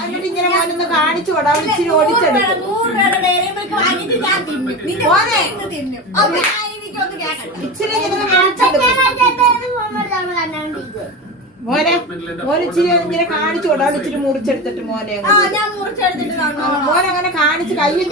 എന്നിട്ട് ഇങ്ങനെ മോനൊന്ന് കാണിച്ചു കൊടാ ഇച്ചിരി ഓടിച്ചെടുക്കും. ഇച്ചിരി ഇങ്ങനെ മോനെ മോനിച്ചിരി ഇങ്ങനെ കാണിച്ചു കൊടാ ഇച്ചിരി മുറിച്ചെടുത്തിട്ട് മോനെ മോനെ അങ്ങനെ കാണിച്ച് കയ്യിൽ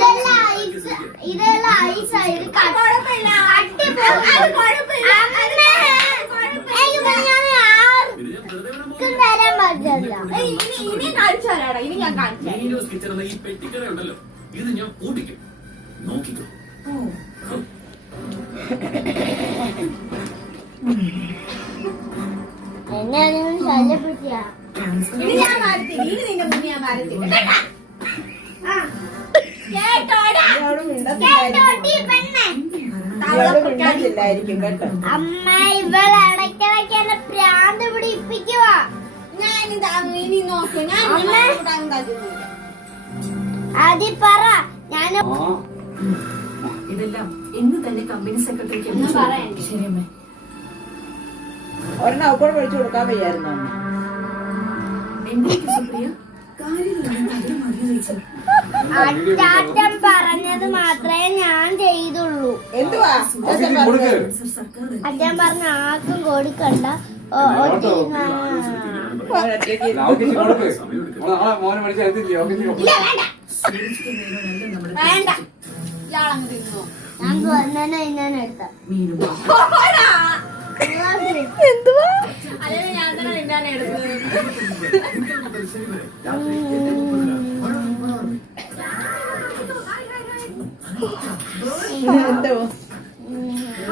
അമ്മ ഇവളടക്കിടക്ക് എന്നെ പ്രാന്ത് പിടിപ്പിക്കുവാ. അതി പറ ഞാൻ ഇതെല്ലാം ഇന്ന് തന്നെ കമ്പനി സെക്രട്ടറിക്ക് പറയാം. ശരിയമ്മേ. ഒരെണ്ണം അവക്കോട് വിളിച്ചു കൊടുക്കാൻ വയ്യായിരുന്നു. അച്ചാച്ചൻ പറഞ്ഞത് മാത്രമേ ഞാൻ ചെയ്തുള്ളൂ. എന്തുവാ അച്ഛൻ പറഞ്ഞ ആർക്കും കൊടുക്കണ്ട. ഞാൻ എടുത്ത എന്തുവാ